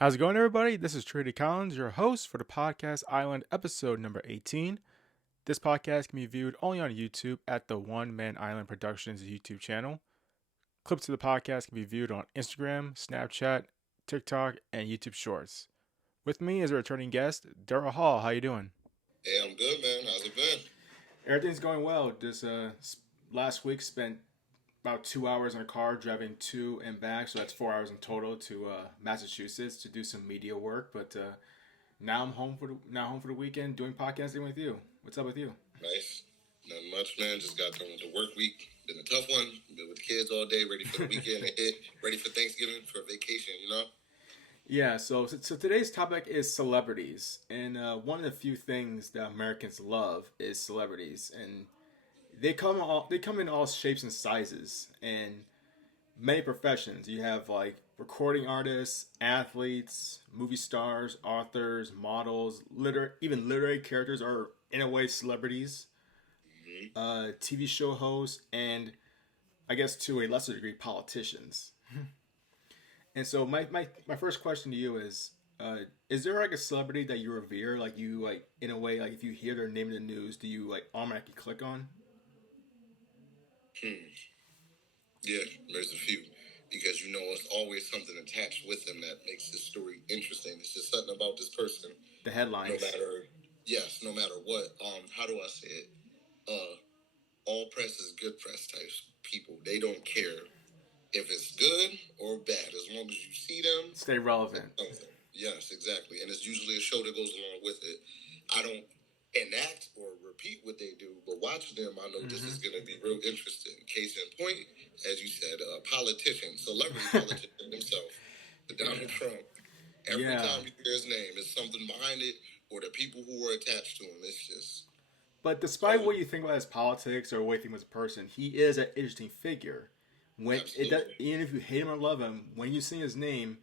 How's it going, everybody? This is Trady Collins, your host for the podcast Island episode number 18. This podcast can be viewed only on YouTube at the One Man Island Productions YouTube channel. Clips of the podcast can be viewed on Instagram, Snapchat, TikTok, and YouTube Shorts. With me is a returning guest, Daryl Hall. How you doing? Hey, I'm good, man. How's it been? Everything's going well. Just last week spent about 2 hours in a car driving to and back, so that's 4 hours in total to Massachusetts to do some media work. But now I'm home for the weekend doing podcasting with you. What's up with you? Nice. Nothing much, man. Just got done with the work week. Been a tough one. Been with the kids all day, ready for the weekend ahead, ready for Thanksgiving, for vacation, you know? Yeah, so today's topic is celebrities, and one of the few things that Americans love is celebrities, and they come in all shapes and sizes, and many professions. You have like recording artists, athletes, movie stars, authors, models, even literary characters are in a way celebrities. Mm-hmm. TV show hosts, and I guess to a lesser degree politicians. And so my first question to you is there like a celebrity that you revere, like you like in a way, like if you hear their name in the news, do you like automatically click on? Hmm. Yeah, there's a few. Because, it's always something attached with them that makes this story interesting. It's just something about this person, The no headlines. matter, yes, no matter what. How do I say it? Uh, all press is good press types people. They don't care if it's good or bad, as long as you see them. Stay relevant. Something. Yes, exactly. And it's usually a show that goes along with it. I don't enact or repeat what they do, but watching them, I know this is going to be real interesting. Case in point, as you said, a politician, celebrity politician himself, Donald Trump. Every Yeah. time you hear his name, there's something behind it, or the people who were attached to him. It's just But despite always what you think about his politics or what you think of his person, he is an interesting figure. When it does, absolutely. even if you hate him or love him, when you sing his name,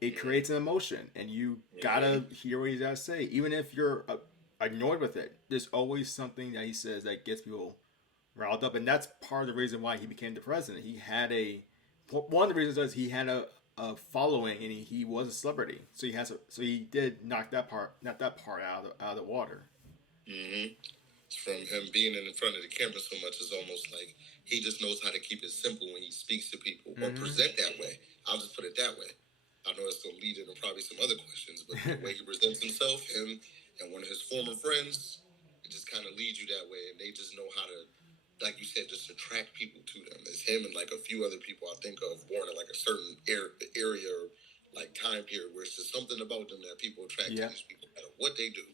it Mm-hmm. creates an emotion, and you Mm-hmm. gotta hear what he's got to say, even if you're annoyed with it. There's always something that he says that gets people riled up, and that's part of the reason why he became the president. He had one of the reasons is he had a following, and he was a celebrity, so he did knock that part out of the water. Mm-hmm. From him being in front of the camera so much is almost like he just knows how to keep it simple when he speaks to people or Mm-hmm. present that way. I'll just put it that way. I know it's going to lead into probably some other questions, but the way he presents himself, him and one of his former friends, it just kind of leads you that way. And they just know how to, like you said, just attract people to them. It's him and like a few other people I think of born in like a certain area or like time period where it's just something about them that people attract to Yeah, these people, no matter what they do.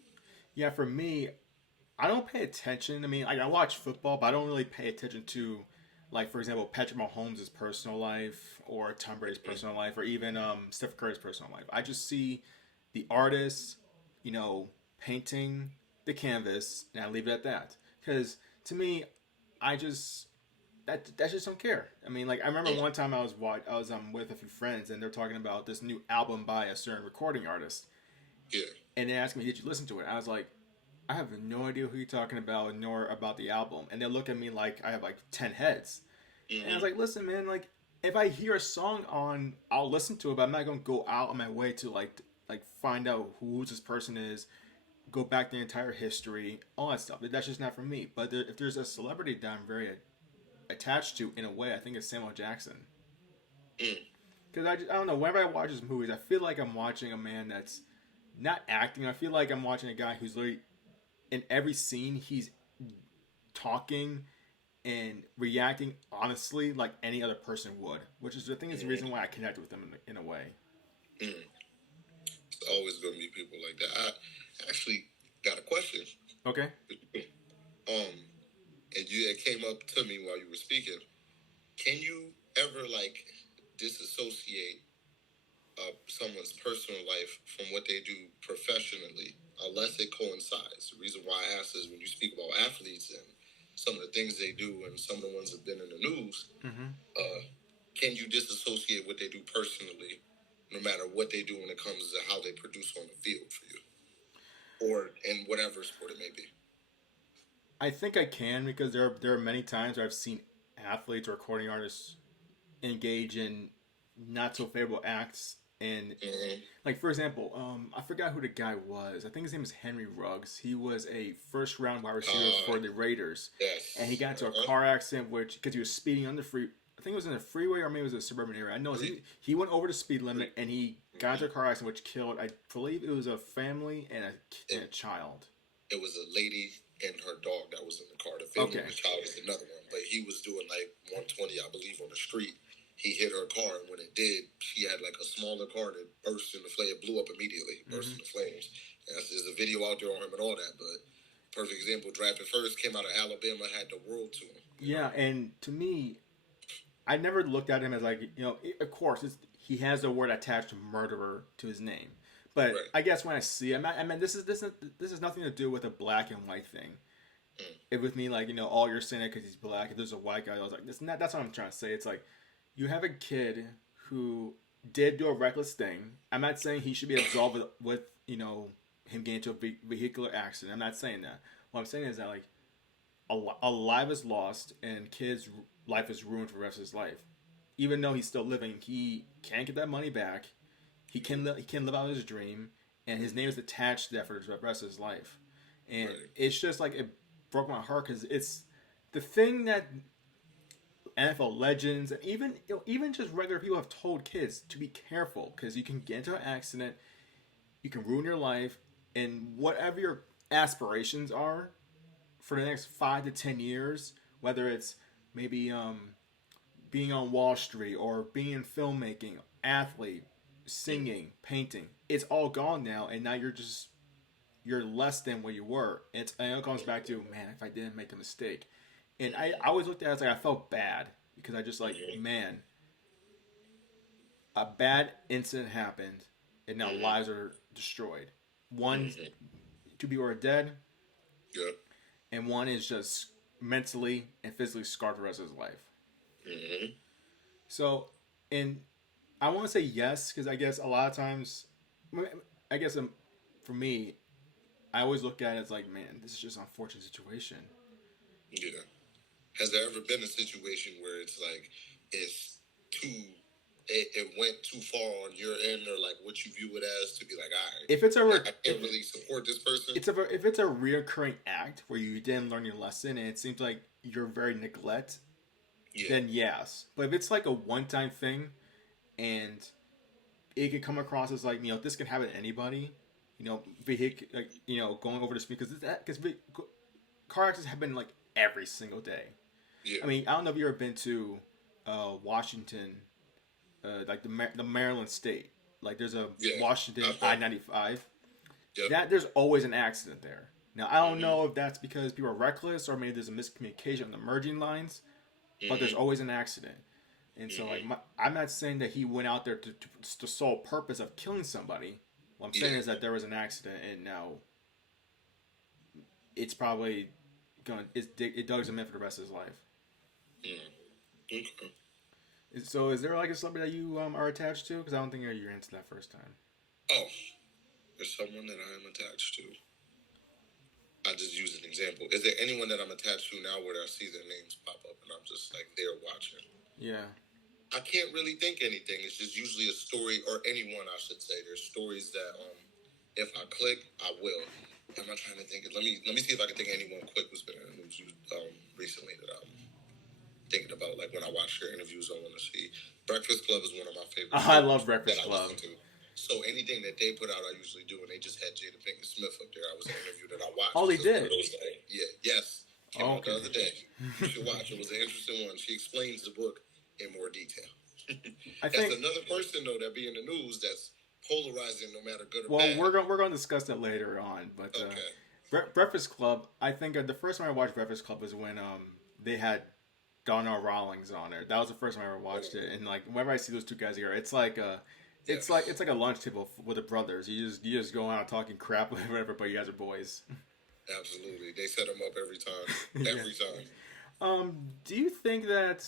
yeah. For me, I don't pay attention. I mean, like I watch football, but I don't really pay attention to, like for example, Patrick Mahomes' personal life or Tom Brady's personal life or even Steph Curry's personal life. I just see the artist, painting the canvas, and I leave it at that. Because to me, I just that just don't care. I mean, like I remember Mm. one time I was with a few friends and they're talking about this new album by a certain recording artist, Yeah. and they asked me, "Did you listen to it?" I was like, I have no idea who you're talking about, nor about the album. And they look at me like I have like 10 heads. And I was Mm-hmm. like, listen, man, like if I hear a song on, I'll listen to it, but I'm not gonna go out on my way to like find out who this person is, go back the entire history, all that stuff. That's just not for me. But if there's a celebrity that I'm very attached to in a way, I think it's Samuel Jackson. Mm. Because I don't know, whenever I watch his movies, I feel like I'm watching a man that's not acting. I feel like I'm watching a guy who's literally in every scene he's talking and reacting honestly like any other person would, which is I think is the reason Mm. why I connect with him in a way. Mm. It's always going to be people like that. I actually got a question. Okay. And it came up to me while you were speaking. Can you ever like disassociate someone's personal life from what they do professionally, unless it coincides? The reason why I ask is when you speak about athletes and some of the things they do, and some of the ones that have been in the news, Mm-hmm. uh, can you disassociate what they do personally, no matter what they do when it comes to how they produce on the field for you, or in whatever sport it may be? I think I can because there are many times where I've seen athletes or recording artists engage in not so favorable acts And Mm-hmm. like for example, I forgot who the guy was. I think his name is Henry Ruggs. He was a first round wide receiver for the Raiders, and he Yes. got into a Uh-huh. car accident which because he was speeding on the free. I think it was in a freeway or maybe it was a suburban area. I know Three. he went over the speed limit Three. and he got into a car accident which killed. I believe it was a family and a It, child. it was a lady and her dog that was in the car. The family Okay. and the child was another one. But he was doing like 120, I believe, on the street. He hit her car, and when it did, she had like a smaller car that burst into flame. It blew up immediately, burst Hmm. into flames. And there's a video out there on him and all that. But perfect example, drafted first, came out of Alabama, had the world to him. Yeah, and to me, I never looked at him as like of course he has the word attached to murderer to his name, but Right. I guess when I see him, I mean this is nothing to do with a black and white thing. Mm. It with me like all you're saying it because he's black. If there's a white guy, I was like that's what I'm trying to say. It's like you have a kid who did do a reckless thing. I'm not saying he should be absolved with him getting into a vehicular accident. I'm not saying that. What I'm saying is that like a life is lost and kid's life is ruined for the rest of his life. Even though he's still living, he can't get that money back. He can live out his dream, and his name is attached to that for the rest of his life. And Right. it's just like it broke my heart because it's the thing that NFL legends and even just regular people have told kids to be careful because you can get into an accident, you can ruin your life, and whatever your aspirations are for the next 5 to 10 years, whether it's maybe being on Wall Street or being in filmmaking, athlete, singing, painting, it's all gone now, and now you're less than what you were. And it comes back to man, if I didn't make a mistake, and I always looked at it as like I felt bad because I just like man, a bad incident happened, and now lives are destroyed. One, two people are dead, Yeah. and one is just mentally and physically scarred for the rest of his life. Mm-hmm. So, and I want to say yes because I guess a lot of times, I guess for me, I always look at it as like, man, this is just an unfortunate situation. Yeah. Has there ever been a situation where it's like it's it went too far on your end, or like what you view it as to be like, all right, If it's a I can't really support this person? if it's a reoccurring act where you didn't learn your lesson and it seems like you're very neglect, Yeah. then yes. But if it's like a one time thing, and it can come across as like this can happen to anybody, like going over the speed because car accidents happen like every single day. Yeah. I mean, I don't know if you ever been to Washington, like the Maryland state. Like there's a Yeah. Washington Uh-huh. I-95. Yep. That there's always an accident there. Now I don't know if that's because people are reckless or maybe there's a miscommunication on the merging lines, but there's always an accident. And so like I'm not saying that he went out there to sole purpose of killing somebody. What I'm saying Yeah. is that there was an accident and now it's probably it dogs him in for the rest of his life. Okay. So is there like a celebrity that you are attached to? Because I don't think you're into that first time. Oh, there's someone that I am attached to. I just use an example. Is there anyone that I'm attached to now where I see their names pop up and I'm just like there watching? Yeah. I can't really think anything. It's just usually a story, or anyone, I should say. There's stories that if I click, I will. I'm not trying to think. Let me see if I can think of anyone quick who's been in the news recently that I'm thinking about. Like when I watch their interviews, I want to see. Breakfast Club is one of my favorite. I shows love Breakfast that I Club. listen to. So anything that they put out, I usually do, and they just had Jada Pinkett Smith up there. I was an interview that I watched. Oh, they did? Yeah, yes. Came out the Okay. other day. You should watch. It was an interesting one. She explains the book in more detail. I That's think. another person though that be in the news that's polarizing, no matter good or Well, bad. we're going to discuss that later on, but Okay. Breakfast Club. I think the first time I watched Breakfast Club was when they had Donnell Rawlings on there. That was the first time I ever watched it, and like whenever I see those two guys here, it's like it's Yes. like a lunch table with the brothers. You just go out talking crap with whatever, but you guys are boys. Absolutely, they set them up every time. Yeah. Every time. Do you think that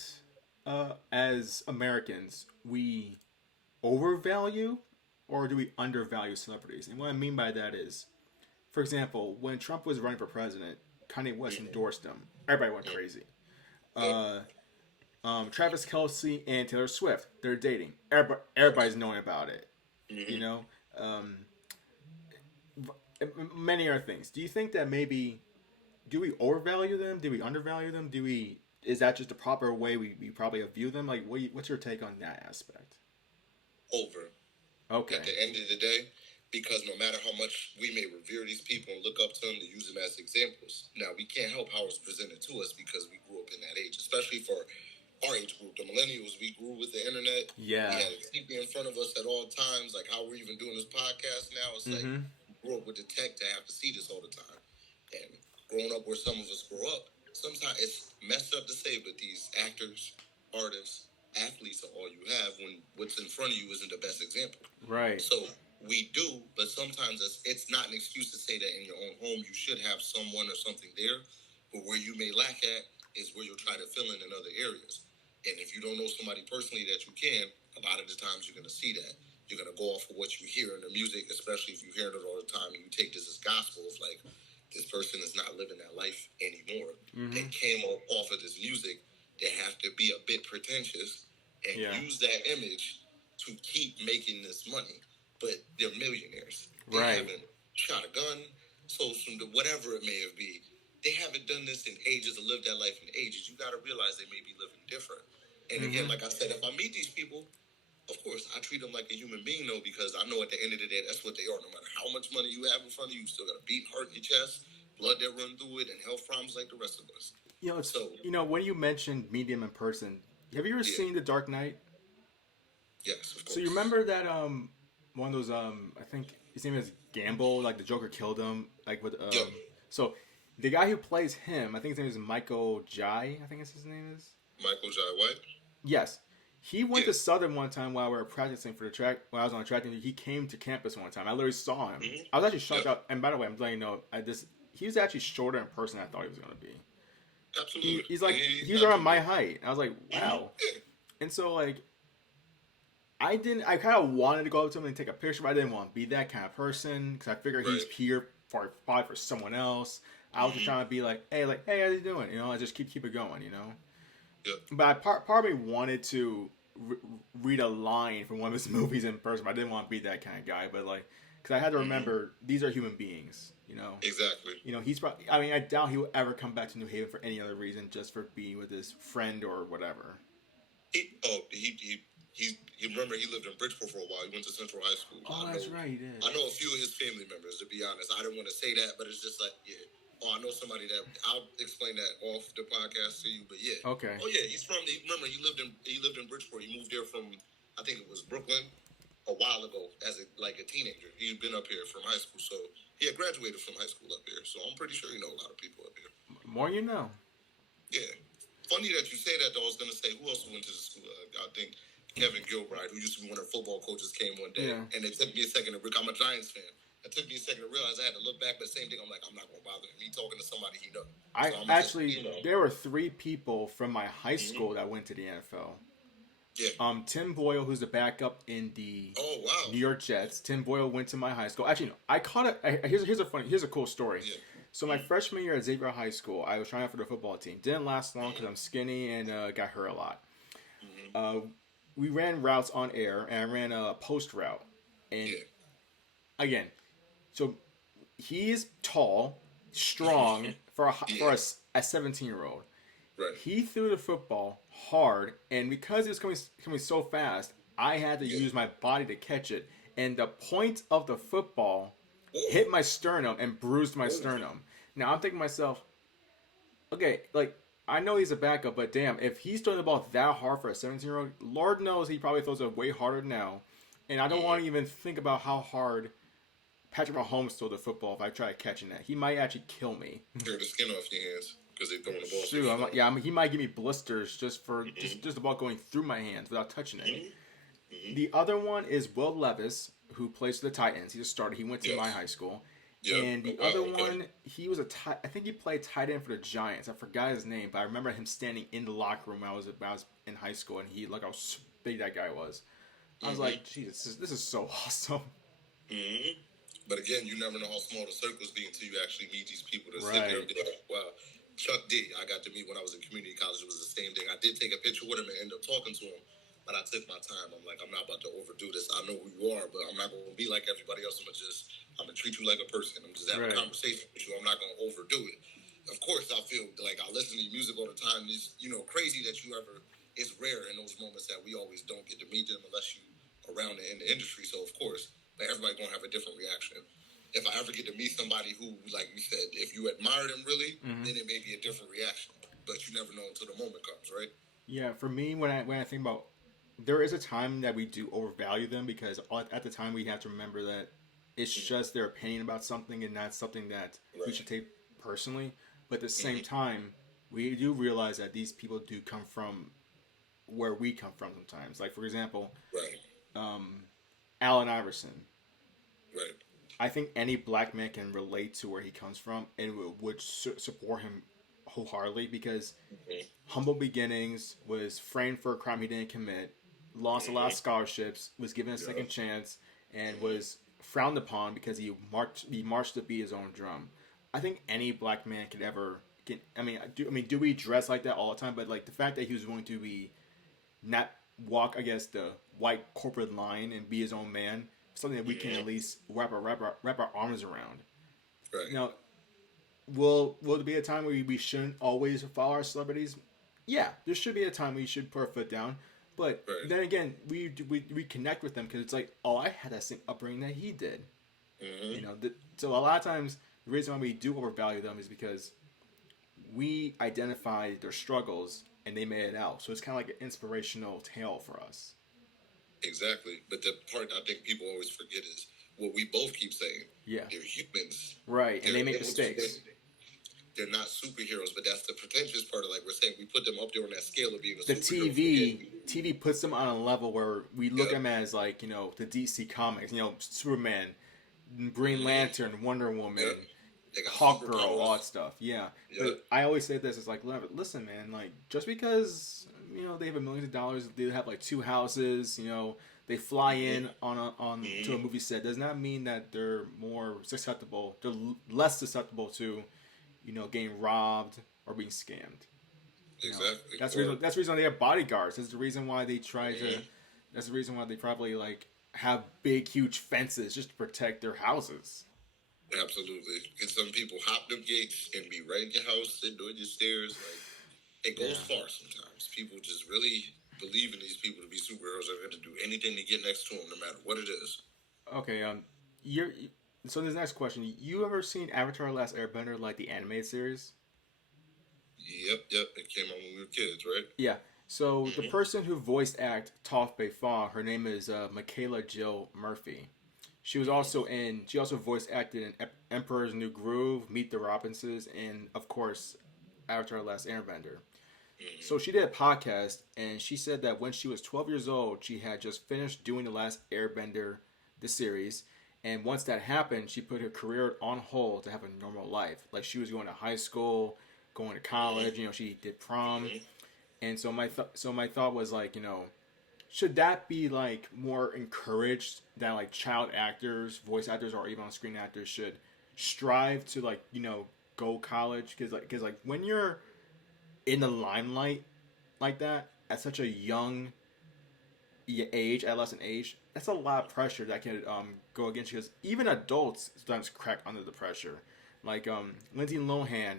as Americans we overvalue or do we undervalue celebrities? And what I mean by that is, for example, when Trump was running for president, Kanye West endorsed him. Everybody went crazy. Travis Kelsey and Taylor Swift, they're dating. Everybody's knowing about it. You Mm-hmm. know, um, many other things. Do you think that maybe do we overvalue them? Do we undervalue them? Do we is that just the proper way we probably view them? Like, what's your take on that aspect? Over. At Okay. the end of the day, because no matter how much we may revere these people and look up to them to use them as examples, now we can't help how it's presented to us because we grew up in that age, especially for our age group, the millennials. We grew with the internet. We Yeah. had a TV in front of us at all times. Like how we're even doing this podcast now, it's like Mm-hmm. we grew up with the tech to have to see this all the time. And growing up where some of us grew up, sometimes it's messed up to say, but these actors, artists, athletes are all you have when what's in front of you isn't the best example. Right. So we do, but sometimes it's not an excuse to say that in your own home you should have someone or something there, but where you may lack at is where you'll try to fill in other areas. And if you don't know somebody personally that you can, a lot of the times you're going to see that. You're going to go off of what you hear in the music, especially if you hear it all the time and you take this as gospel of like, this person is not living that life anymore. They Mm-hmm. came off of this music. They have to be a bit pretentious and Yeah. use that image to keep making this money. But they're millionaires. They Right. haven't shot a gun, sold some whatever it may have been. They haven't done this in ages or lived that life in ages. You got to realize they may be living different. And again, Mm-hmm. like I said, if I meet these people, of course, I treat them like a human being, though, because I know at the end of the day, that's what they are. No matter how much money you have in front of you, you still got a beating heart in your chest, blood that run through it, and health problems like the rest of us. It's So, when you mentioned medium in person, have you ever yeah, seen The Dark Knight? yes, of So you course. remember that one of those I think his name is Gamble, like the Joker killed him, like with Yep. so the guy who plays him, I think his name is Michael Jai, I think his name is. Michael Jai White. Yes. He went Yeah. to Southern one time while we were practicing for the track. When I was on the track team, he came to campus one time. I literally saw him. Mm-hmm. I was actually shocked Yep. out. And by the way, I'm letting you know, he was actually shorter in person than I thought he was going to be. Absolutely. He's like He's he's not around too my big. height. I was like, Mm-hmm. wow. Yeah. And so like I kind of wanted to go up to him and take a picture, but I didn't want to be that kind of person because I figured he's Right. here for probably for someone else. I was just Mm-hmm. trying to be like, hey, how you doing? I just keep it going. Yep. But part of me wanted to read a line from one of his movies in person. But I didn't want to be that kind of guy. But like, because I had to Mm-hmm. remember these are human beings. Exactly. He's probably. I mean, I doubt he will ever come back to New Haven for any other reason, just for being with his friend or whatever. He remember he lived in Bridgeport for a while. He went to Central High School. Oh, that's right. He did. I know a few of his family members. To be honest, I didn't want to say that, but it's just like, yeah. Oh, I know somebody that I'll explain that off the podcast to you. But yeah. Okay. Oh yeah, he's from. Remember, he lived in Bridgeport. He moved there from, I think it was Brooklyn, a while ago as a teenager. He'd been up here from high school, so he had graduated from high school up here. So I'm pretty sure you know a lot of people up here. More you know. Yeah. Funny that you say that, though. I was going to say, who else went to the school? I think Kevin Gilbride, who used to be one of the football coaches, came one day. Yeah. And it took me a second to I'm a Giants fan. It took me a second to realize I had to look back, but the same thing, I'm like, I'm not going to bother him. He talking to somebody he knows. I So I'm actually just, there were 3 people from my high school that went to the NFL. Yeah. Tim Boyle, who's the backup in the Oh, wow. New York Jets. Tim Boyle went to my high school. Actually, no, I caught it. Here's a cool story. Yeah. So my freshman year at Xavier High School, I was trying out for the football team. Didn't last long because I'm skinny and got hurt a lot. We ran routes on air, and I ran a post route. And Yeah. again, so he's tall, strong for a 17-year-old. Right. He threw the football hard, and because it was coming so fast, I had to use my body to catch it. And the point of the football hit my sternum and bruised my sternum. Now I'm thinking to myself, okay, like I know he's a backup, but damn, if he's throwing the ball that hard for a 17-year-old, Lord knows he probably throws it way harder now. And I don't want to even think about how hard Patrick Mahomes threw the football if I try catching that. He might actually kill me. Tear the skin off your hands because they're throwing the ball. Shoot, he might give me blisters just for just the ball going through my hands without touching it. The other one is Will Levis, who plays for the Titans. He's a starter. He went to my high school. Yep. And the Oh, wow, other okay. one, he was I think he played tight end for the Giants. I forgot his name, but I remember him standing in the locker room when I was in high school, and he look how big that guy was. I was like, Jesus, this is so awesome. Mm-hmm. But again, you never know how small the circles be until you actually meet these people that sit Right. there and be like, wow. Chuck D, I got to meet when I was in community college. It was the same thing. I did take a picture with him and end up talking to him. but I took my time. I'm like, I'm not about to overdo this. I know who you are, but I'm not going to be like everybody else. I'm gonna treat you like a person. I'm just having a conversation with you. I'm not going to overdo it. Of course, I feel like I listen to your music all the time. It's, crazy that you ever, it's rare in those moments that we always don't get to meet them unless you around in the industry. So, of course, but everybody going to have a different reaction. If I ever get to meet somebody who, like you said, if you admire them really, then it may be a different reaction. But you never know until the moment comes, right? Yeah, for me, when I think about, there is a time that we do overvalue them because at the time we have to remember that it's just their opinion about something and not something that we should take personally. But at the same time, we do realize that these people do come from where we come from sometimes. Like for example, Allen Iverson. Right. I think any black man can relate to where he comes from and would support him wholeheartedly because humble beginnings, was framed for a crime he didn't commit, lost a lot of scholarships, was given a second chance, and was frowned upon because he marched to beat his own drum. I think any black man could ever get. Do we dress like that all the time? But like the fact that he was willing to be not walk, I guess, the white corporate line and be his own man, something that we can at least wrap our arms around. Right. Now, will there be a time where we shouldn't always follow our celebrities? Yeah, there should be a time we should put our foot down. But then again, we connect with them because it's like, oh, I had that same upbringing that he did. So a lot of times the reason why we do overvalue them is because we identify their struggles and they made it out. So it's kind of like an inspirational tale for us. Exactly. But the part I think people always forget is what we both keep saying. Yeah. They're humans. Right. And they make mistakes. They're not superheroes, but that's the pretentious part of, like we're saying, we put them up there on that scale of being a the superhero. TV puts them on a level where we look at them as like, the DC comics, Superman, Green Lantern, Wonder Woman, Hawk Girl, all that stuff. Yeah. But I always say this, it's like, listen, man, like just because they have millions of dollars, they have like 2 houses, they fly in on to a movie set, does not mean that they're more susceptible. They're less susceptible to getting robbed or being scammed. Exactly. That's the reason they have bodyguards. That's the reason why they try to. That's the reason why they probably like have big, huge fences just to protect their houses. Absolutely. And some people hop them gates and be right in your house, sitting on your stairs. Like it goes far sometimes. People just really believe in these people to be superheroes. They're going to do anything to get next to them, no matter what it is. Okay. So this next question: you ever seen Avatar: The Last Airbender, like the animated series? Yep. It came out when we were kids, right? Yeah. So the person who voiced act Toph Beifong, her name is Michaela Jill Murphy. She also voice acted in Emperor's New Groove, Meet the Robinsons, and of course, Avatar: The Last Airbender. So she did a podcast, and she said that when she was 12 years old, she had just finished doing The Last Airbender, the series. And once that happened, she put her career on hold to have a normal life. Like she was going to high school, going to college. She did prom, and so my thought was like, should that be like more encouraged that like child actors, voice actors, or even on screen actors should strive to like go college because when you're in the limelight like that at such a young age, adolescent age, that's a lot of pressure that can go against you because even adults sometimes crack under the pressure. Like Lindsay Lohan,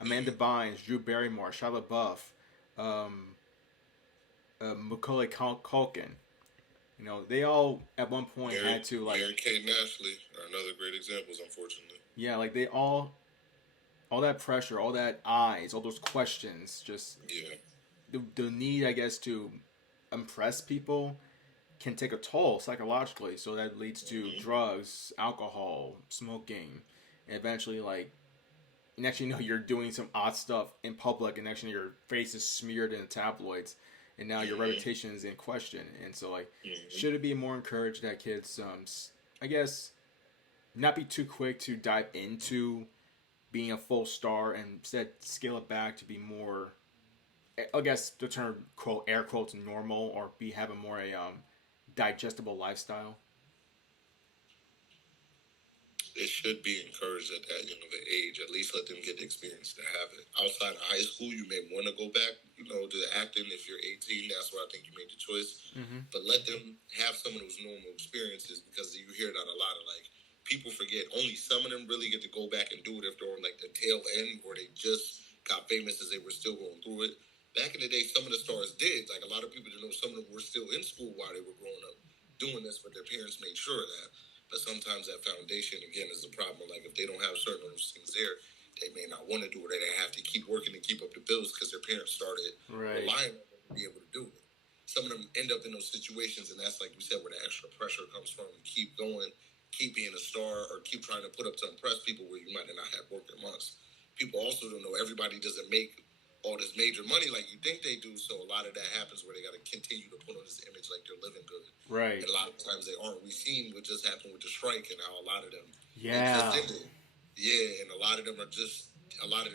Amanda Bynes, Drew Barrymore, Shia LaBeouf, Macaulay Culkin. They all at one point had to like. Mary-Kate and Ashley are another great examples, unfortunately. Yeah, like they all that pressure, all that eyes, all those questions, just the need, I guess, to impress people can take a toll psychologically. So that leads to drugs, alcohol, smoking, and eventually, like, next thing you know, you're doing some odd stuff in public, and next thing your face is smeared in the tabloids, and now your reputation is in question. And so, like, should it be more encouraged that kids, I guess, not be too quick to dive into being a full star and instead scale it back to be more, I guess the term quote air quotes normal, or having more a digestible lifestyle? It should be encouraged at that the age. At least let them get the experience to have it. Outside of high school, you may want to go back, to act captain. If you're 18, that's where I think you made the choice. Mm-hmm. But let them have some of those normal experiences, because you hear that a lot of, like, people forget only some of them really get to go back and do it if they're on like the tail end, or they just got famous as they were still going through it. Back in the day, some of the stars did. Like, a lot of people didn't know some of them were still in school while they were growing up doing this, but their parents made sure of that. But sometimes that foundation, again, is a problem. Like, if they don't have certain of those things there, they may not want to do it, or they have to keep working to keep up the bills because their parents started relying on them to be able to do it. Some of them end up in those situations, and that's, like you said, where the extra pressure comes from. Keep going, keep being a star, or keep trying to put up to impress people where you might not have worked in months. People also don't know everybody doesn't make all this major money like you think they do, so a lot of that happens where they got to continue to put on this image like they're living good. Right. And a lot of times they aren't. We've seen what just happened with the strike and how a lot of them Yeah. just ended. Yeah, and a lot of them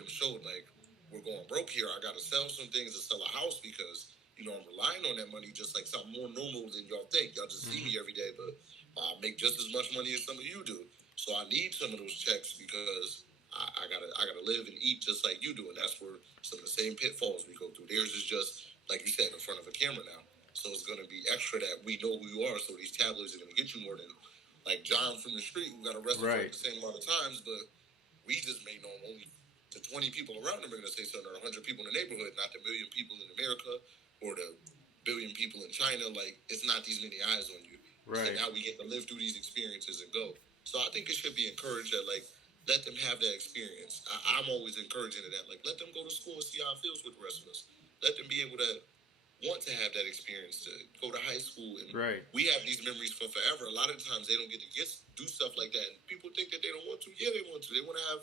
showed like, we're going broke here. I got to sell some things to sell a house because, I'm relying on that money just like something more normal than y'all think. Y'all just see me every day, but I make just as much money as some of you do. So I need some of those checks because I gotta live and eat just like you do, and that's where some of the same pitfalls we go through. Theirs is just like you said, in front of a camera now, so it's gonna be extra that we know who you are. So these tabloids are gonna get you more than like John from the street who got arrested for the same amount of times, but we just may know him only the 20 people around him are gonna say something, or 100 people in the neighborhood, not the million people in America or the billion people in China. Like, it's not these many eyes on you. Right. So now we get to live through these experiences and go. So I think it should be encouraged that, like, let them have that experience. I'm always encouraging that. Like, let them go to school and see how it feels with the rest of us. Let them be able to want to have that experience, to go to high school. And we have these memories for forever. A lot of times they don't get to do stuff like that. And people think that they don't want to. Yeah, they want to. They want to have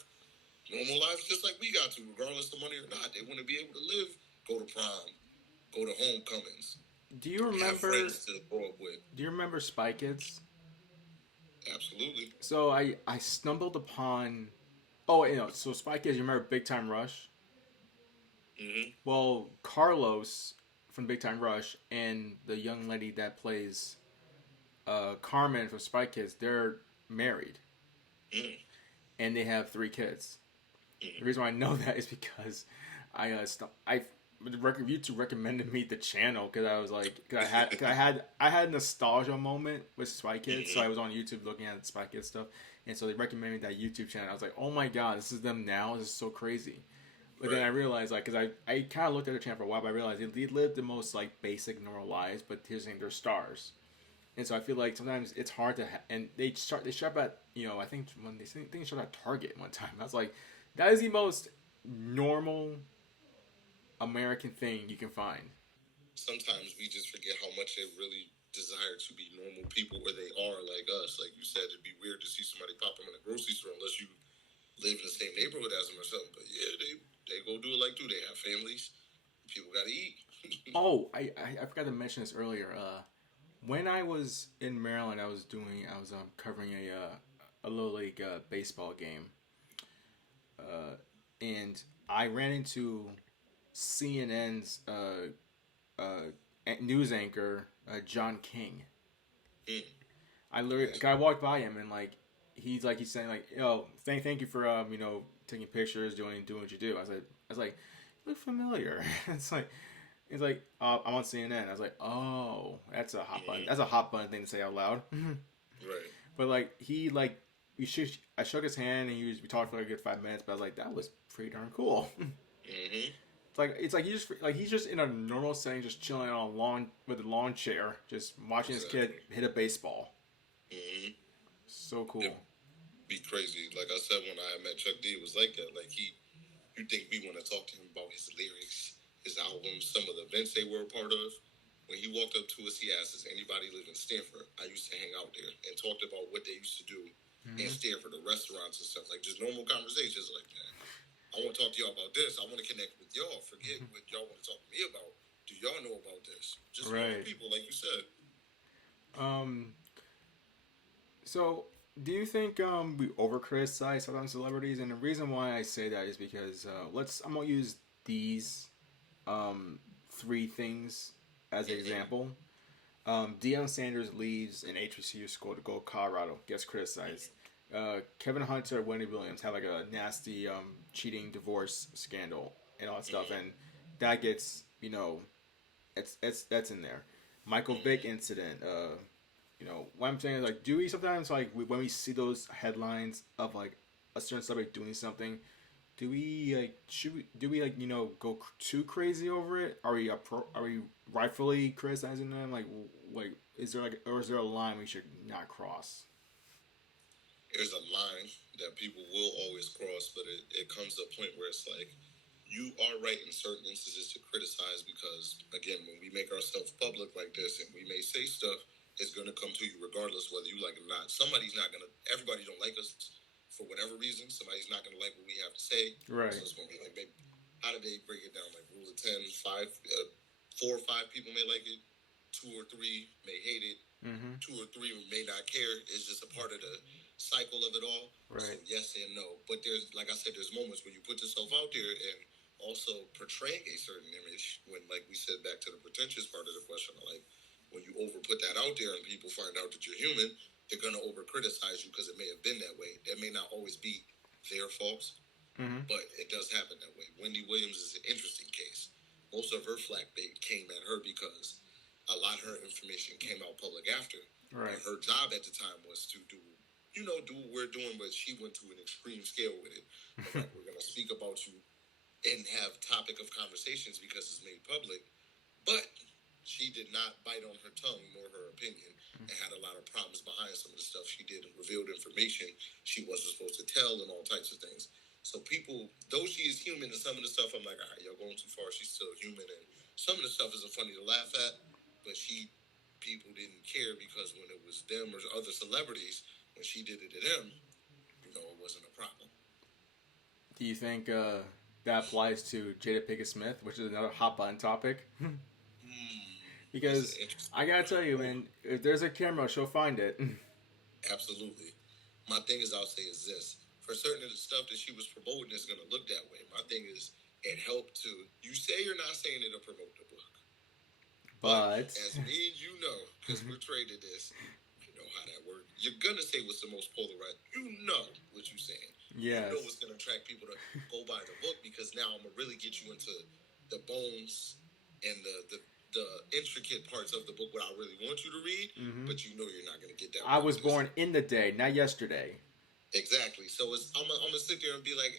normal lives just like we got to, regardless of money or not. They want to be able to live, go to prom, go to homecomings. Do you remember? Have friends to grow up with. Do you remember Spy Kids? Absolutely. So I stumbled upon. So Spy Kids. You remember Big Time Rush? Mm-hmm. Well, Carlos from Big Time Rush and the young lady that plays Carmen from Spy Kids, they're married, and they have 3 kids. The reason why I know that is because YouTube recommended me the channel because I was like, I had a nostalgia moment with Spy Kids, so I was on YouTube looking at Spy Kids stuff, and so they recommended me that YouTube channel. I was like, oh my god, this is them now. This is so crazy. But then I realized, like, because I kind of looked at the channel for a while, but I realized they lived the most like basic normal lives, but here's the thing, they're stars. And so I feel like sometimes it's hard to and they shop at, I think when they shop at Target one time. I was like, that is the most normal American thing you can find. Sometimes we just forget how much they really desire to be normal people, where they are like us. Like you said, it'd be weird to see somebody pop them in a grocery store unless you live in the same neighborhood as them or something. But yeah, they go do it like they have families. People gotta eat. I forgot to mention this earlier. When I was in Maryland, I was covering a little league baseball game, and I ran into CNN's news anchor John King. I walked by him and like he's saying like, yo, thank you for taking pictures, doing what you do. I was like, you look familiar. He's like, I'm on CNN. I was like, oh, that's a hot button. That's a hot button thing to say out loud. Right. But like I shook his hand and we talked for like a good 5 minutes. But I was like, that was pretty darn cool. It's like he's just in a normal setting, just chilling on a lawn with a lawn chair, just watching his kid hit a baseball. So cool. It'd be crazy. Like I said, when I met Chuck D, it was like that. Like you think we want to talk to him about his lyrics, his albums, some of the events they were a part of. When he walked up to us, he asked us, anybody live in Stanford? I used to hang out there and talked about what they used to do in Stanford, the restaurants and stuff, like just normal conversations like that. I want to talk to y'all about this. I want to connect with y'all. Forget what y'all want to talk to me about. Do y'all know about this? Just normal people, like you said. So, do you think we over criticize sometimes celebrities? And the reason why I say that is because I'm gonna use these 3 things as an example. Deion Sanders leaves an HBCU school to go to Colorado, gets criticized. Kevin Hunter, Wendy Williams have like a nasty cheating divorce scandal and all that stuff, and that gets it's that's in there. Michael Vick incident. You know, what I'm saying is like, do we sometimes like when we see those headlines of like a certain celebrity doing something, do we like should we do we like go too crazy over it? Are we rightfully criticizing them? Like is there like or is there a line we should not cross? There's a line that people will always cross, but it comes to a point where it's like you are right in certain instances to criticize because again, when we make ourselves public like this and we may say stuff, it's gonna come to you regardless whether you like it or not. Somebody's not gonna. Everybody don't like us for whatever reason. Somebody's not gonna like what we have to say. Right. So it's gonna be like, maybe, how do they break it down? Like rule of 10, 4 or 5 people may like it, 2 or 3 may hate it, 2 or 3 may not care. It's just a part of the cycle of it all. Right. So yes and no. But there's, like I said, there's moments when you put yourself out there and also portraying a certain image. When, like we said, back to the pretentious part of the question, like when you over put that out there and people find out that you're human, they're gonna over criticize you because it may have been that way. That may not always be their fault, but it does happen that way. Wendy Williams is an interesting case. Most of her flack bait came at her because a lot of her information came out public after. Right. And her job at the time was to do what we're doing, but she went to an extreme scale with it. Like, we're gonna speak about you and have topic of conversations because it's made public, but she did not bite on her tongue nor her opinion and had a lot of problems behind some of the stuff she did and revealed information she wasn't supposed to tell and all types of things. So people, though she is human and some of the stuff I'm like, all right, y'all going too far, she's still human, and some of the stuff isn't funny to laugh at, but people didn't care because when it was them or other celebrities, when she did it to them, it wasn't a problem. Do you think that applies to Jada Pinkett Smith, which is another hot button topic? Because I gotta tell you, man, if there's a camera, she'll find it. Absolutely. My thing is, I'll say is this: for certain of the stuff that she was promoting is going to look that way. My thing is, it helped to. You say you're not saying it to promote the book, but as me and you know, because we're traded this, you know how that works. You're gonna say what's the most polarized. You know what you're saying. Yes. You know what's gonna attract people to go buy the book because now I'm gonna really get you into the bones and the intricate parts of the book what I really want you to read, but you know you're not going to get that. I was born in the day, not yesterday. Exactly. So I'm gonna sit there and be like,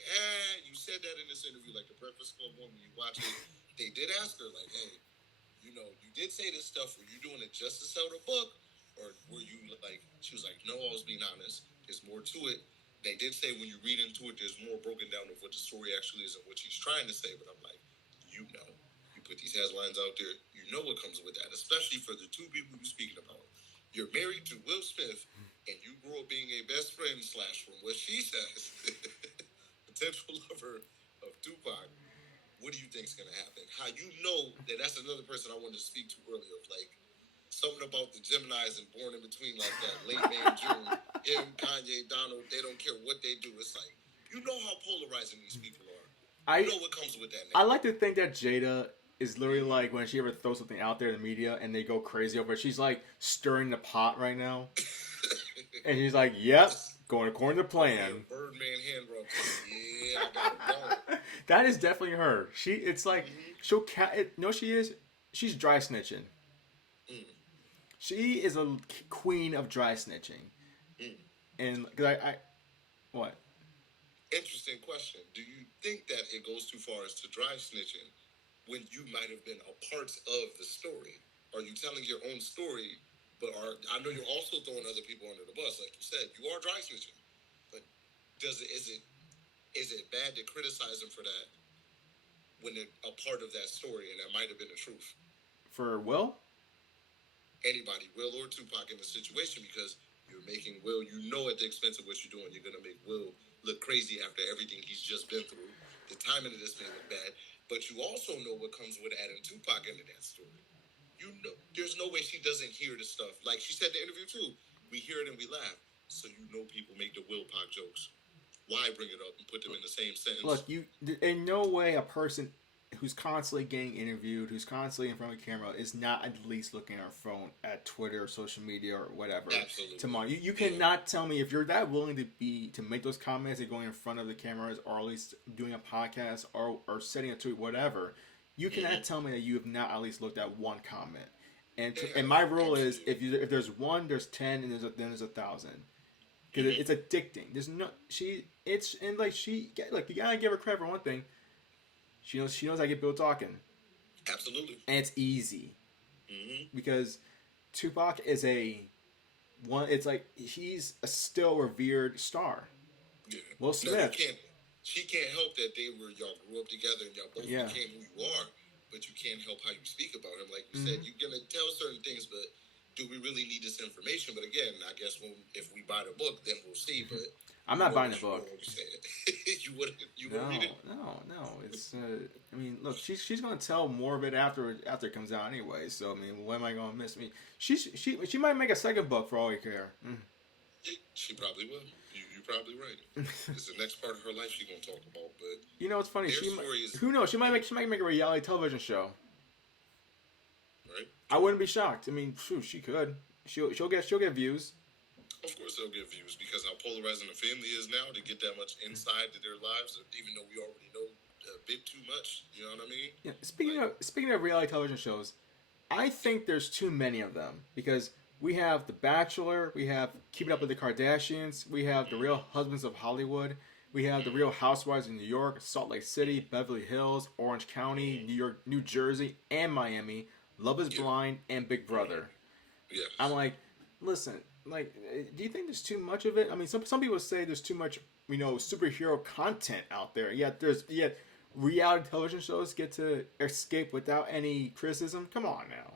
you said that in this interview, like the Breakfast Club one, when you watch it, they did ask her, like, hey, you did say this stuff. Were you doing it just to sell the book? Or were you like, she was like, no, I was being honest. There's more to it. They did say when you read into it, there's more broken down of what the story actually is and what she's trying to say. But I'm like, you put these headlines out there, you know what comes with that, especially for the 2 people you're speaking about. You're married to Will Smith, and you grew up being a best friend / from what she says, potential lover of Tupac. What do you think is going to happen? How you know that's another person I wanted to speak to earlier, like something about the Geminis and born in between like that, late May and June, him, Kanye, Donald, they don't care what they do. It's like, you know how polarizing these people are. You know what comes with that name. I like to think that Jada is literally like when she ever throws something out there in the media and they go crazy over it. She's like stirring the pot right now. And she's like, yep, going according to plan. Birdman hand rub. Yeah, I got it going. That is definitely her. It's like, she's dry snitching. She is a queen of dry snitching. And, cause what? Interesting question. Do you think that it goes too far as to dry snitching when you might have been a part of the story? Are you telling your own story, but I know you're also throwing other people under the bus, like you said. You are dry snitching, but is it bad to criticize them for that when they're a part of that story and that might have been the truth? For Will? Anybody, Will or Tupac in the situation, because you're making Will, at the expense of what you're doing, you're gonna make Will look crazy after everything he's just been through. The timing of this may look bad, but you also know what comes with adding Tupac into that story. There's no way she doesn't hear the stuff. Like she said in the interview too, we hear it and we laugh. So people make the Will Pac jokes. Why bring it up and put them in the same sentence? Look, in no way a person who's constantly getting interviewed, who's constantly in front of a camera, is not at least looking at her phone, at Twitter, or social media, or whatever. Absolutely. Tomorrow, you cannot tell me if you're that willing to make those comments and going in front of the cameras, or at least doing a podcast or setting a tweet, whatever. You cannot tell me that you have not at least looked at one comment. And Yeah, my rule is absolutely. if there's one, there's 10, and then there's 1,000. Because Hmm. it's addicting. There's no it's and like you gotta give her credit for one thing. She knows how to get people talking, Absolutely. and it's easy Hmm. because Tupac is a one. It's like he's a still revered star. Yeah. Will No, you Smith, can't. She can't help that y'all grew up together and y'all both yeah. became who you are, but you can't help how you speak about him. Like you said, Hmm. you're gonna tell certain things, but do we really need this information? But again, I guess if we buy the book, then we'll see. But I'm you not know buying the what you book. already said. You wouldn't read No, it. no, no. It's I mean, look, she's gonna tell more of it after it comes out anyway. So I mean, what am I gonna miss? Me, she might make a second book for all you care. She probably will. You're probably right. It's the next part of her life she's gonna talk about. But You know, it's funny. their story is Who knows? She might make a reality television show. right. I wouldn't be shocked. I mean, shoot, she could. She'll get views. Of course, they'll get views because how polarizing the family is now to get that much inside to their lives, even though we already know a bit too much. You know what I mean? Yeah, speaking Like, of speaking of reality television shows, I think there's too many of them because we have The Bachelor, we have Keeping Up with the Kardashians, we have The Real Husbands of Hollywood, we have The Real Housewives in New York, Salt Lake City, Beverly Hills, Orange County, New York, New Jersey, and Miami, Love Is yeah, Blind, and Big Brother. I'm yes. like, listen, like, do you think there's too much of it? I mean, some people say there's too much, superhero content out there. Yet reality television shows get to escape without any criticism. Come on now.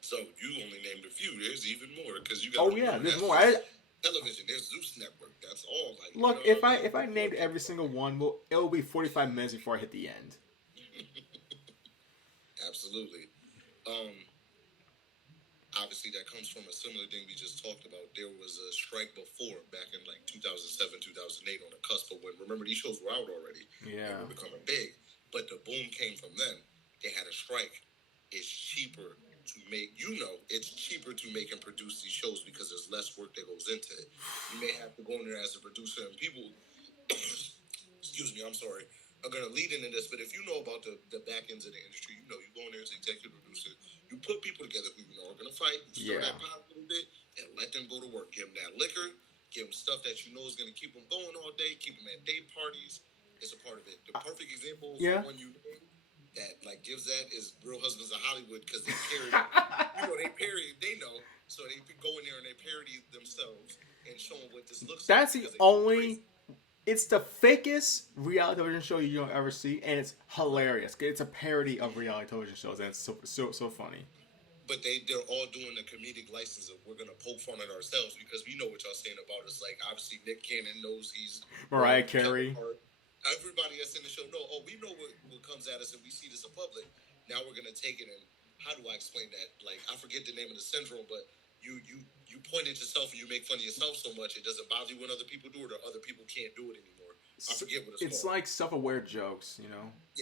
So you only named a few. There's even more because you got to Oh yeah, remember there's that's more. just television. There's Zeus Network. That's all. Like you Look, know what if I I mean? if I There's more named every people out single one, well, it'll be 45 minutes before I hit the end. there. Absolutely. Um, Obviously that comes from a similar thing we just talked about. There was a strike before, back in like 2007, 2008, on the cusp of when, remember, these shows were out already and Yeah. were becoming big, but the boom came from them. They had a strike. It's cheaper to make, it's cheaper to make and produce these shows because there's less work that goes into it. You may have to go in there as a producer, and people, excuse me, I'm sorry, are going to lead into this. But if you know about the back ends of the industry, you go in there as executive producer, you put people together who you know are going to fight, you stir Yeah. that pot a little bit, and let them go to work. Give them that liquor, give them stuff that you know is going to keep them going all day, keep them at day parties. It's a part of it. The perfect example for Yeah. one that like gives that is Real Husbands of Hollywood because they parody, they parody, they know, so they go in there and they parody themselves and show them what this looks like That's the because they go only. crazy. It's the fakest reality television show you don't ever see, and it's hilarious. It's a parody of reality television shows, and it's so funny. But they're all doing the comedic license of we're gonna poke fun at ourselves because we know what y'all saying about us. Like obviously Nick Cannon knows he's Mariah wrong. Kevin Carey. Hart, everybody that's in the show know. Oh, we know what comes at us and we see this in public. Now we're gonna take it and how do I explain that? Like I forget the name of the syndrome, but you point at yourself and you make fun of yourself so much it doesn't bother you when other people do it or other people can't do it anymore. I forget what it's It's called. like self-aware jokes. Yeah,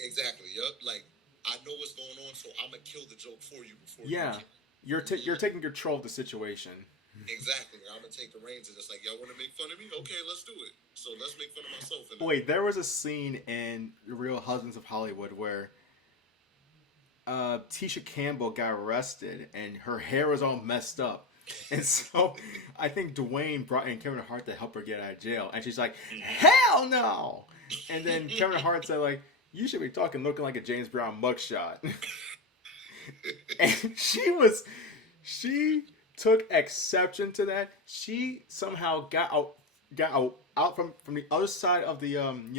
exactly. Yep. Like I know what's going on, so I'm gonna kill the joke for you before you Yeah, can. you're taking control of the situation. Exactly. I'm gonna take the reins and it's like, y'all want to make fun of me? Okay, let's do it. So let's make fun of myself. And Wait, there was a scene in The Real Husbands of Hollywood where Tisha Campbell got arrested and her hair was all messed up. And so I think Dwayne brought in Kevin Hart to help her get out of jail. And she's like, hell no! And then Kevin Hart said, like, you should be looking like a James Brown mugshot. And she took exception to that. She somehow got out from the other side of the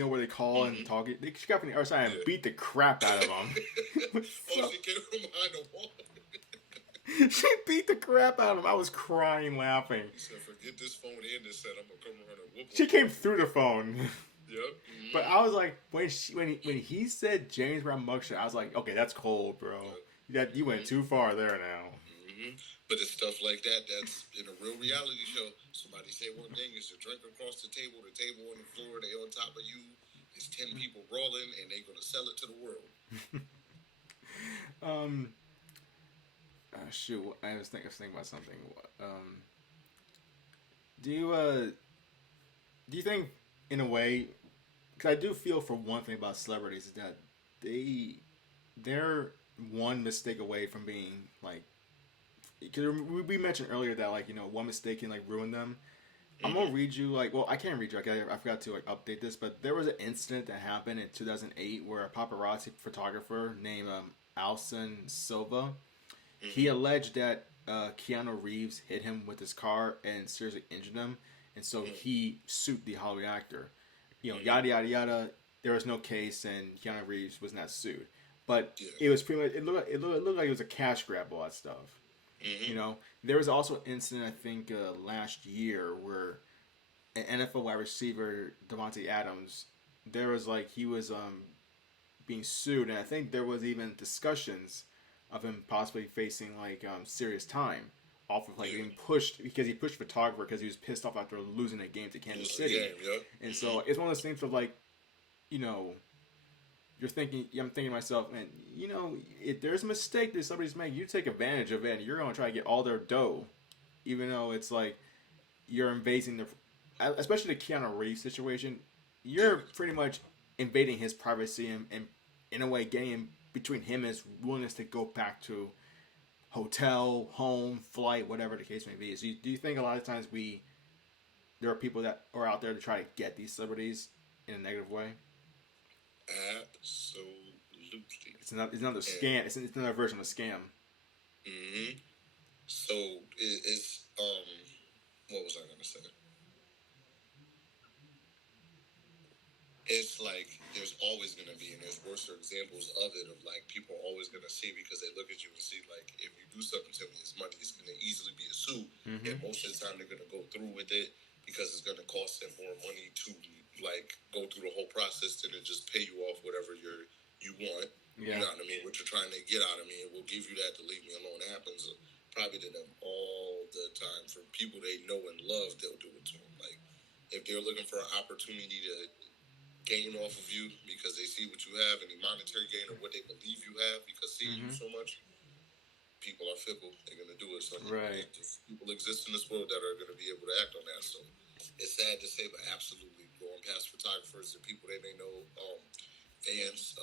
where they call and talk. She got from the other side and beat the crap out of him. oh, she came from behind the wall. She beat the crap out of him. I was crying laughing. He said, "Forget this phone in and said I'm gonna come around and whoop." She came through the phone. Yep. Mm-hmm. But I was like, when he said James Brown mugshot, I was like, okay, that's cold, bro. You went too far there now. Mm-hmm. But it's stuff like that that's in a real reality show. Somebody say one thing, is a drink across the table on the floor, they on top of you. It's 10 people brawling, and they gonna sell it to the world. Shoot, I was thinking about something. Do you think, in a way, because I do feel for one thing about celebrities is that they they're one mistake away from being like. Because we mentioned earlier that like one mistake can like ruin them. I'm gonna Mm-hmm. read you like well I can't read you I forgot to like update this, but there was an incident that happened in 2008 where a paparazzi photographer named Alson Silva, he Mm-hmm. alleged that Keanu Reeves hit him with his car and seriously injured him, and so he sued the Hollywood actor. Mm-hmm. Yada yada yada. There was no case, and Keanu Reeves was not sued. But Yeah. it was pretty much it looked like it was a cash grab, all that stuff. Mm-hmm. There was also an incident I think last year where an NFL wide receiver Devontae Adams, there was like he was being sued, and I think there was even discussions of him possibly facing like serious time off of like Yeah. being pushed because he pushed photographer because he was pissed off after losing a game to Kansas Losing the City, game. Yep. and Mm-hmm. so it's one of those things of like you know I'm thinking to myself, man, if there's a mistake that somebody's made, you take advantage of it, and you're gonna try to get all their dough, even though it's like you're invading especially the Keanu Reeves situation. You're pretty much invading his privacy and in a way getting between him and his willingness to go back to hotel, home, flight, whatever the case may be. So do you think a lot of times there are people that are out there to try to get these celebrities in a negative way? Absolutely. It's another And scam. It's another version of a scam. mm-hmm. So it's what was I gonna say? It's like there's always going to be, and there's worse examples of it, of like people are always going to see because they look at you and see like if you do something to me, it's money. It's going to easily be a suit, and Mm-hmm. most of the time they're going to go through with it because it's going to cost them more money to like go through the whole process than to just pay you off whatever you want. You Yeah. know what I mean? What you're trying to get out of me, and we'll give you that to leave me alone. It happens probably to them all the time. For people they know and love, they'll do it to them. Like if they're looking for an opportunity to gain off of you because they see what you have, any monetary gain or what they believe you have because seeing you Mm-hmm. so much, people are fickle. They're going to do it. So Right. people exist in this world that are going to be able to act on that. So it's sad to say, but absolutely going past photographers and people they may know, fans,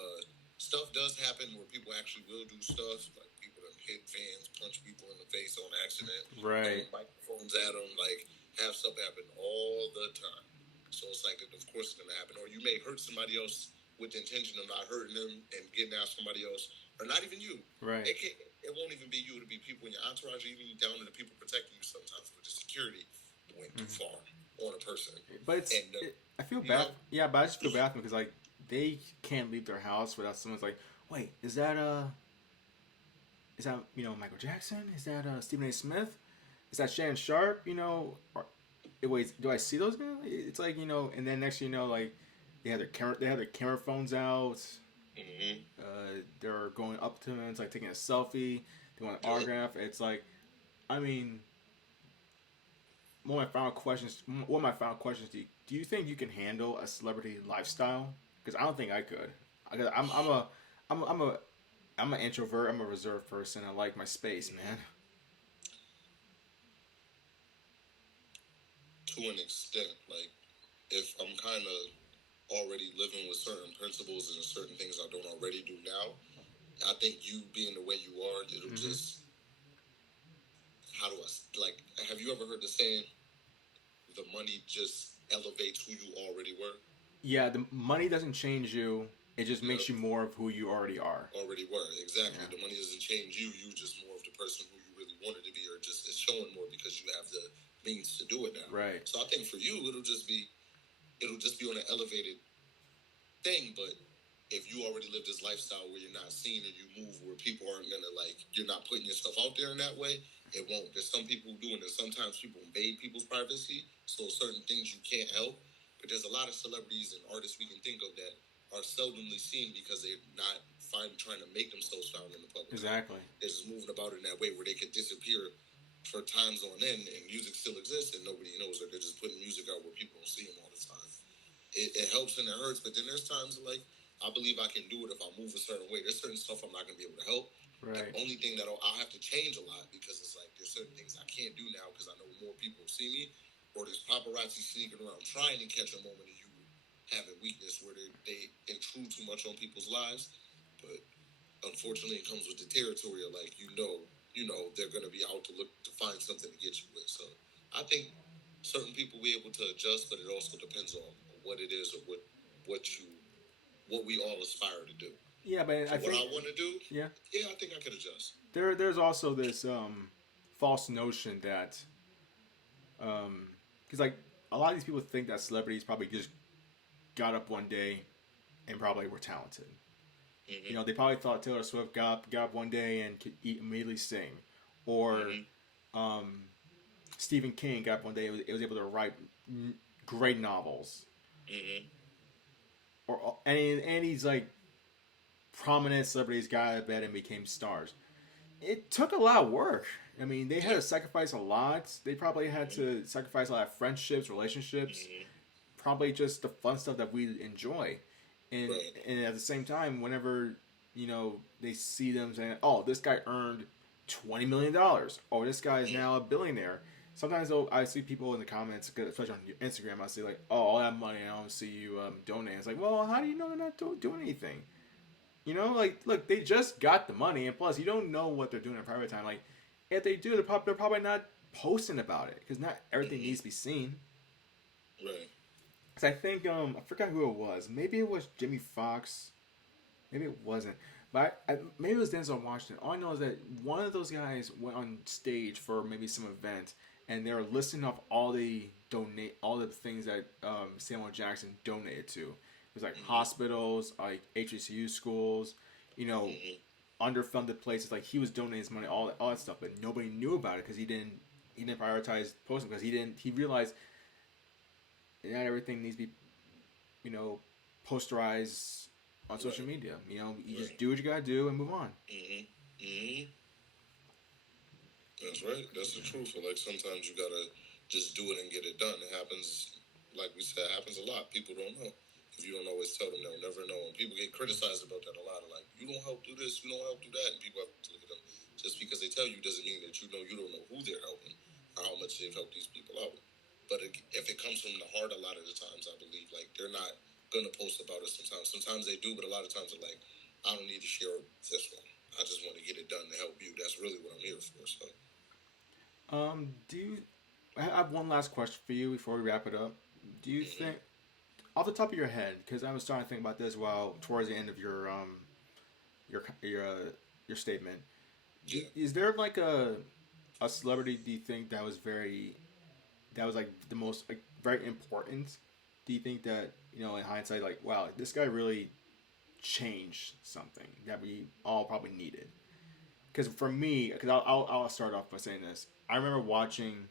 stuff does happen where people actually will do stuff like people that hit fans, punch people in the face on accident, throw Right. microphones at them, like have stuff happen all the time. So it's like, of course, it's going to happen. Or you may hurt somebody else with the intention of not hurting them and getting at somebody else, or not even you. Right. It won't even be you. It'll be people in your entourage, even down to the people protecting you sometimes. But the security went too Mm-hmm. far on a person. But And, I feel you bad. know, Yeah, but I just feel bad because like they can't leave their house without someone's like, wait, is that Michael Jackson? Is that Stephen A. Smith? Is that Shannon Sharp? Wait, do I see those guys? It's like and then next thing you know, like they have their camera phones out. mm-hmm. They're going up to them. It's like taking a selfie. They want an Yep. autograph. It's like, I mean, one of my final questions do you think you can handle a celebrity lifestyle? Because I don't think I could. I'm a I'm an introvert. I'm a reserved person. I like my space, man. To an extent, like if I'm kind of already living with certain principles and certain things I don't already do now, I think you being the way you are, it'll Mm-hmm. just, how do I, like, have you ever heard the saying, the money just elevates who you already were? Yeah, the money doesn't change you. It just Yeah, makes you more of who you already are. already were. Exactly. Yeah. The money doesn't change you. You just more of the person who you really wanted to be, or just is showing more because you have the means to do it now. Right. So I think for you, it'll just be on an elevated thing. But if you already live this lifestyle where you're not seen and you move where people aren't gonna like, you're not putting yourself out there in that way, it won't. There's some people who do it, and sometimes people invade people's privacy. So certain things you can't help. But there's a lot of celebrities and artists we can think of that are seldomly seen because they're not trying to make themselves found in the public. Exactly. They're just moving about in that way where they could disappear for times on end, and music still exists, and nobody knows that they're just putting music out where people don't see them all the time. It helps and it hurts, but then there's times like I believe I can do it if I move a certain way. There's certain stuff I'm not gonna be able to help. Right. The only thing that I'll have to change a lot because it's like there's certain things I can't do now because I know more people see me, or there's paparazzi sneaking around trying to catch a moment of you having weakness where they intrude too much on people's lives. But unfortunately, it comes with the territory of like they're going to be out to look to find something to get you with. So I think certain people be able to adjust, but it also depends on what it is or what you what we all aspire to do. Yeah, but For I what think I want to do, yeah, yeah, I think I could adjust. there's also this false notion that because like a lot of these people think that celebrities probably just got up one day and probably were talented. You know, Mm-hmm. they probably thought Taylor Swift got up one day and could immediately sing, or Mm-hmm. um, Stephen King got up one day and was able to write great novels, Mm-hmm. or and he's like prominent celebrities got out of bed and became stars. It took a lot of work. I mean, they had Yeah. to sacrifice a lot. They probably had to sacrifice a lot of friendships, relationships, Mm-hmm. probably just the fun stuff that we enjoy. And Right. and at the same time, whenever they see them saying, "Oh, this guy earned $20 million," or "This guy is now a billionaire." Sometimes though, I see people in the comments, especially on Instagram, I see like, "Oh, all that money, I don't see you donating." It's like, well, how do you know they're not doing anything? Like, look, they just got the money, and plus, you don't know what they're doing in private time. Like, if they do, they're probably not posting about it because not everything Mm-hmm. needs to be seen. Right. Because I think I forgot who it was. Maybe it was Jimmy Fox. Maybe it wasn't. But maybe it was Denzel Washington. All I know is that one of those guys went on stage for maybe some event, and they were listing off all the things that Samuel Jackson donated to. It was like Mm-hmm. hospitals, like HBCU schools, you know, Mm-hmm. underfunded places. Like he was donating his money, all that stuff, but nobody knew about it because he didn't prioritize posting because he realized not everything needs to be you know posterized on social Right. media. You just Right. do what you gotta do and move on. Mm-hmm. Mm-hmm. That's right. That's the truth. Like sometimes you gotta just do it and get it done. It happens, like we said, it happens a lot. People don't know. If you don't always tell them, they'll never know. And people get criticized about that a lot. Like, you don't help do this, you don't help do that, and people have to look at them. Just because they tell you doesn't mean that you don't know who they're helping or how much they've helped these people out. But if it comes from the heart, a lot of the times I believe like they're not gonna post about it. Sometimes they do, but a lot of times they're like, I don't need to share this one. I just want to get it done to help you. That's really what I'm here for. So. Do you? I have one last question for you before we wrap it up. Do you Mm-hmm. think, off the top of your head, because I was starting to think about this while towards the end of your statement, Yeah. is there like a celebrity do you think that was like the most like very important? Do you think that in hindsight, like, wow, this guy really changed something that we all probably needed? Because for me, because I'll start off by saying this. I remember watching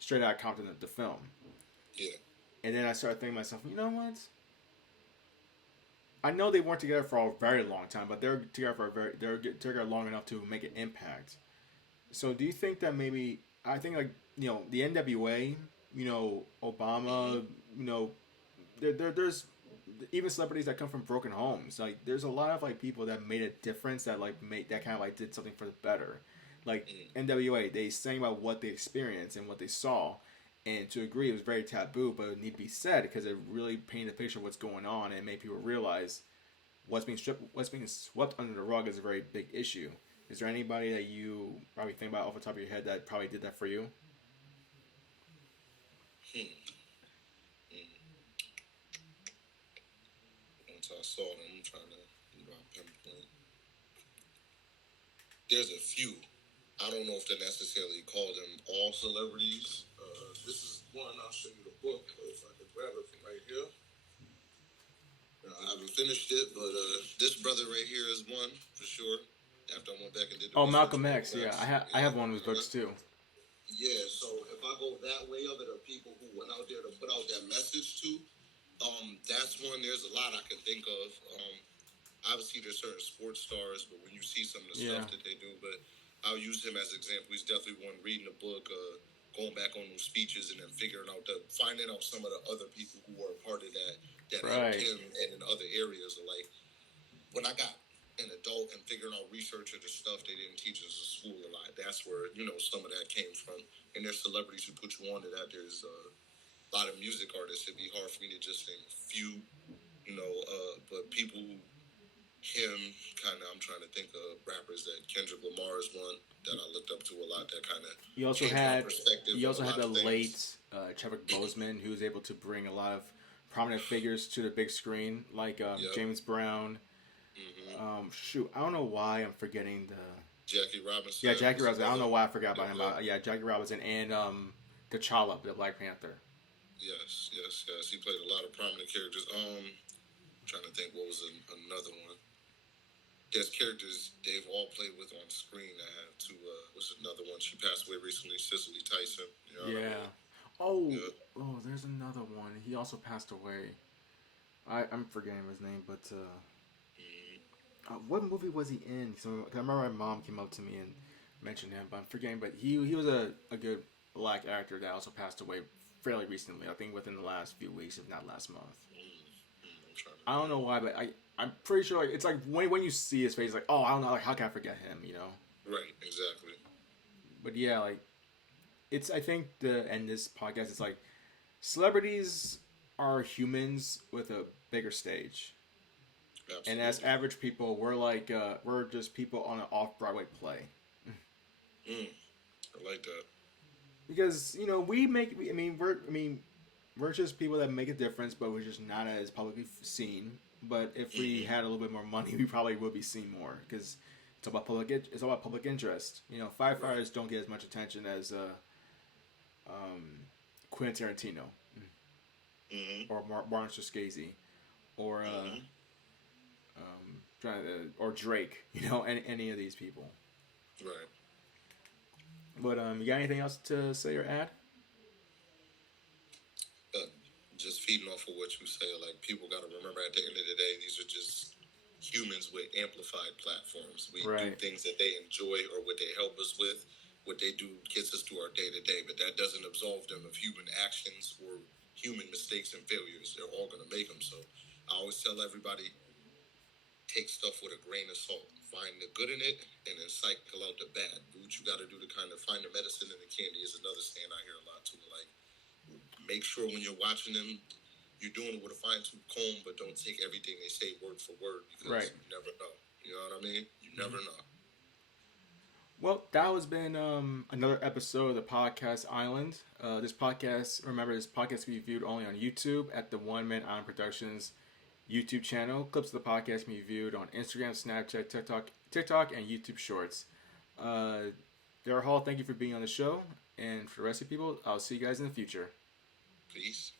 Straight Outta Compton, the film, Yeah. and then I started thinking to myself, you know what? I know they weren't together for a very long time, but they're together long enough to make an impact. So do you think that maybe I think like the NWA, Mm-hmm. Obama, you know, there's even celebrities that come from broken homes. Like there's a lot of like people that made a difference that like made that kind of like did something for the better. Like Mm-hmm. NWA, they sang about what they experienced and what they saw. And to agree, it was very taboo, but it need to be said because it really painted a picture of what's going on and made people realize what's being swept under the rug is a very big issue. Is there anybody that you probably think about off the top of your head that probably did that for you? Hmm. Mm. Once I saw them, I'm trying to pinpoint. There's a few. I don't know if they necessarily call them all celebrities. This is one. I'll show you the book if I can grab it from right here. I haven't finished it, but this brother right here is one for sure. After I went back and did the Oh, research Malcolm on X. Malcolm Yeah, X, I yeah, have one of his books too. yeah. So if I go that way of it, of people who went out there to put out that message to, that's one. There's a lot I can think of. Obviously, there's certain sports stars, but when you see some of the Yeah, stuff that they do, but I'll use him as an example. He's definitely one reading the book, going back on those speeches, and then finding out some of the other people who were a part of that helped right. him, and in other areas. Like when I got an adult and figuring out research of the stuff they didn't teach us in school a lot. That's where some of that came from. And there's celebrities who put you on to that. There's a lot of music artists. It'd be hard for me to just name a few, but people who him, kind of, I'm trying to think of rappers that Kendrick Lamar is one that I looked up to a lot. That kind of You also changed my had perspective you on also a had lot the of things. late Chadwick Boseman, who was able to bring a lot of prominent figures to the big screen, like Yep. James Brown. Shoot, I don't know why I'm forgetting the. Jackie Robinson Yeah, Jackie was Robinson. I don't another. know why I forgot about Yep, him. yep. Yeah, Jackie Robinson and T'Challa, the Black Panther. Yes, yes, yes. He played a lot of prominent characters. Trying to think what was another one. There's characters they've all played with on screen. I have to. What's another one? She passed away recently. Cicely Tyson. You know what I Yeah. mean? Oh, Yeah. there's another one. He also passed away. I'm forgetting his name, but what movie was he in? So, 'cause I remember my mom came up to me and mentioned him, but I'm forgetting. But he was a good black actor that also passed away fairly recently. I think within the last few weeks, if not last month. I'm trying to I don't know think. why, but I'm pretty sure like it's like when you see his face, like oh I don't know, like how can I forget him, you know? Right, exactly. But yeah, like it's I think the end this podcast is like celebrities are humans with a bigger stage. And as Absolutely. average people, we're just people on an off Broadway play. I like that. Because we make. We're just people that make a difference, but we're just not as publicly seen. But if we had a little bit more money, we probably would be seen more because it's all about public interest. Right. Firefighters don't get as much attention as Quentin Tarantino or Martin Scorsese or or Drake. Any of these people. Right. But you got anything else to say or add? Uh, just feeding off of what you say, like people got to remember at the end of the day, these are just humans with amplified platforms. We do Right. things that they enjoy or what they help us with. What they do gets us through our day to day, but that doesn't absolve them of human actions or human mistakes and failures. They're all going to make them. So I always tell everybody, take stuff with a grain of salt. Find the good in it and then cycle out the bad. Do what you got to do to kind of find the medicine in the candy is another saying I hear a lot too. Like, make sure when you're watching them, you're doing it with a fine tooth comb, but don't take everything they say word for word because Right. you never know. You know what I mean? You never know. Well, that has been another episode of the Podcast Island. This podcast can be viewed only on YouTube at the One Man Island Productions YouTube channel. Clips of the podcast can be viewed on Instagram, Snapchat, TikTok, and YouTube Shorts. Darrell Hall, thank you for being on the show. And for the rest of the people, I'll see you guys in the future. Peace.